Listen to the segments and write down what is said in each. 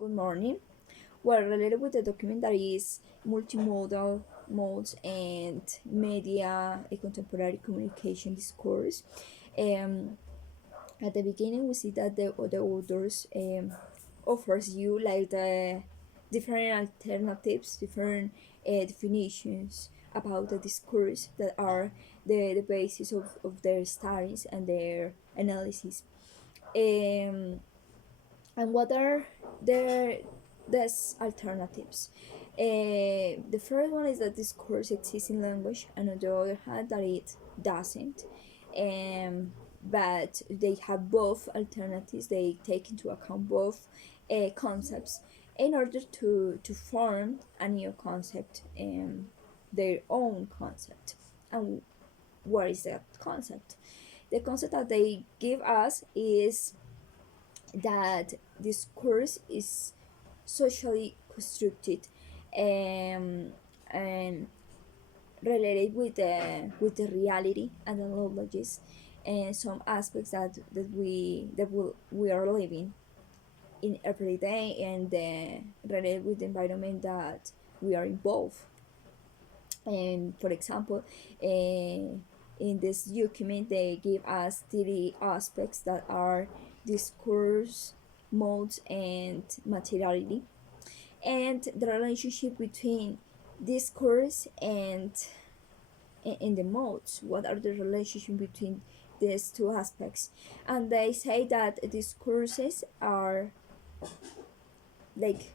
Good morning. Well, related with the document that is multimodal modes and media, a contemporary communication discourse. Um, at the beginning, we see that the authors offers you like the different alternatives, different definitions about the discourse that are the basis of their studies and their analysis. Um, and what are their these alternatives? The first one is that discourse exists in language, and on the other hand, that it doesn't. But they have both alternatives. They take into account both concepts in order to form a new concept, their own concept. And what is that concept? The concept that they give us is that discourse is socially constructed, and related with the reality and the knowledges and some aspects that we are living in every day, and related with the environment that we are involved. And for example, in this document they give us three aspects that are discourse, modes, and materiality, and the relationship between discourse and in the modes. What are the relationship between these two aspects? And they say that discourses are like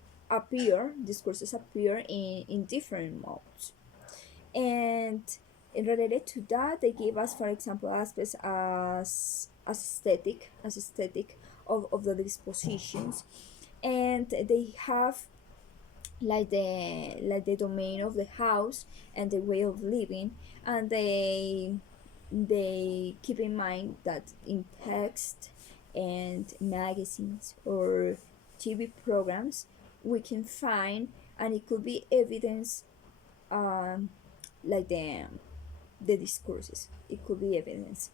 discourses appear in different modes, and related to that they give us, for example, aspects as aesthetic of the dispositions, and they have like the domain of the house and the way of living, and they keep in mind that in text and magazines or TV programs we can find, and it could be evidence, um, like the discourses. It could be evidence,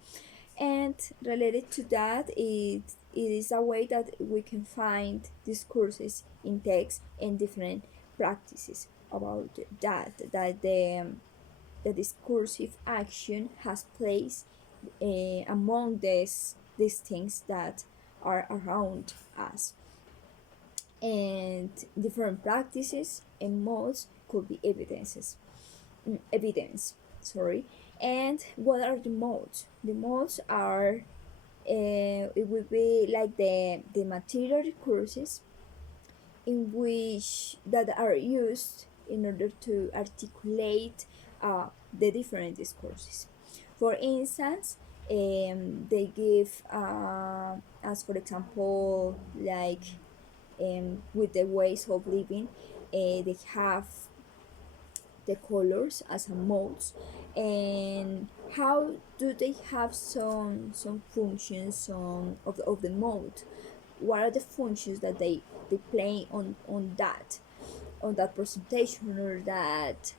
and related to that, it is a way that we can find discourses in text and different practices about that the discursive action has place among these things that are around us, and different practices and modes could be evidence, sorry. And what are the modes? The modes are, it will be like the material recurses in which that are used in order to articulate the different discourses. For instance, they give as for example, like with the ways of living, they have the colors as a modes, and how do they have some functions, some of the mode. What are the functions that they play on that presentation, or that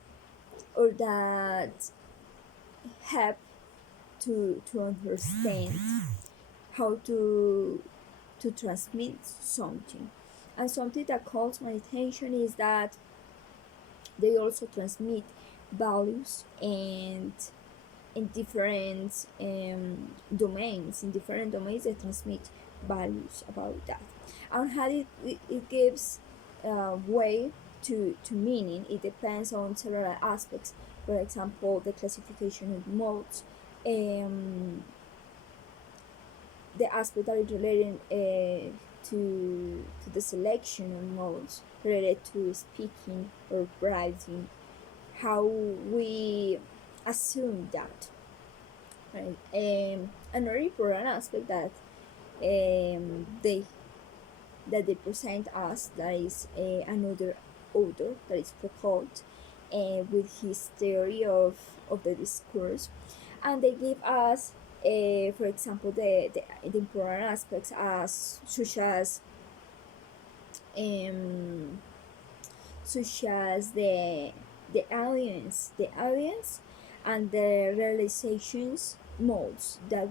help to understand how to transmit something. And something that calls my attention is that they also transmit values, and in different domains. In different domains, they transmit values about that. And how it gives way to meaning. It depends on several aspects. For example, the classification of modes, the aspect that is related to the selection of modes related to speaking or writing, how we assume that, right? Another important aspect they that they present us, that is another author, that is Foucault, with his theory of the discourse, and they give us, for example, the important aspects as um, such as the audience and the realizations modes uh,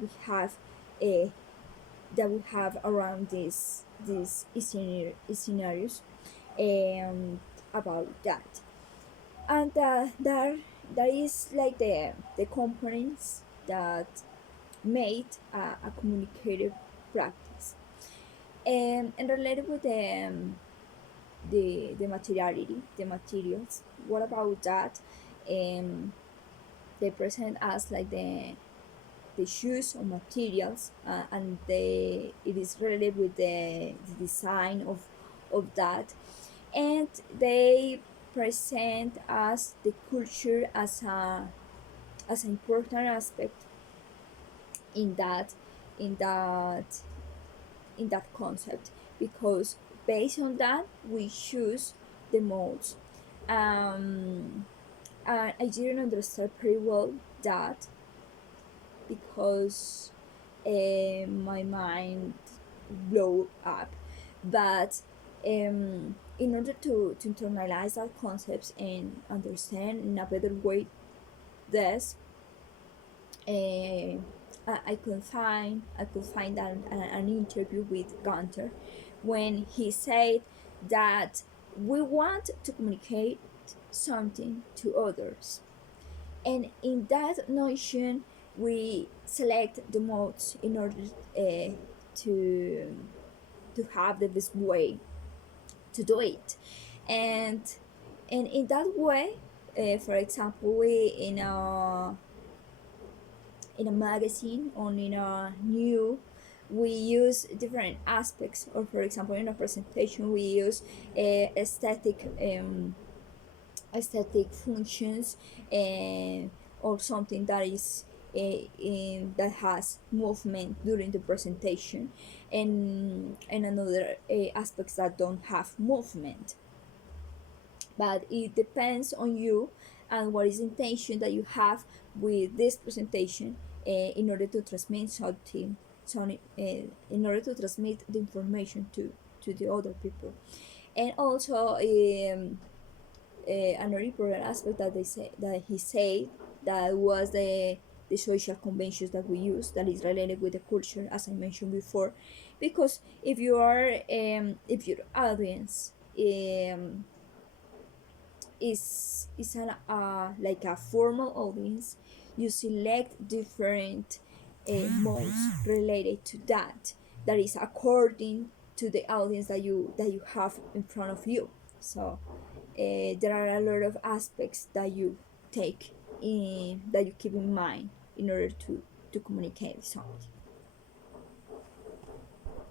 that we have around these scenarios um, about that. And there is like the components that made a communicative practice, and related with the materiality, the materials. What about that? um, they present us like the shoes or materials, and it is related with the design of that, and they present us the culture as an important aspect in in that in that concept, because based on that we choose the modes. um I didn't understand pretty well that, because my mind blew up. But in order to internalize that concepts and understand in a better way this, I could find an interview with Gunter, when he said that we want to communicate something to others, and in that notion we select the modes in order to to have the best way to do it. And and in that way, for example, we in a magazine or in a new, we use different aspects, or for example in a presentation we use aesthetic functions, or something that is that has movement during the presentation, and another aspects that don't have movement. But it depends on you and what is the intention that you have with this presentation, in order to transmit something, in order to transmit the information to the other people. And also, another important aspect that they say that he said, that was the social conventions that we use, that is related with the culture, as I mentioned before. Because if your audience is an like a formal audience, you select different modes related to that, that is according to the audience that you have in front of you. So there are a lot of aspects that you take in, that you keep in mind in order to communicate something.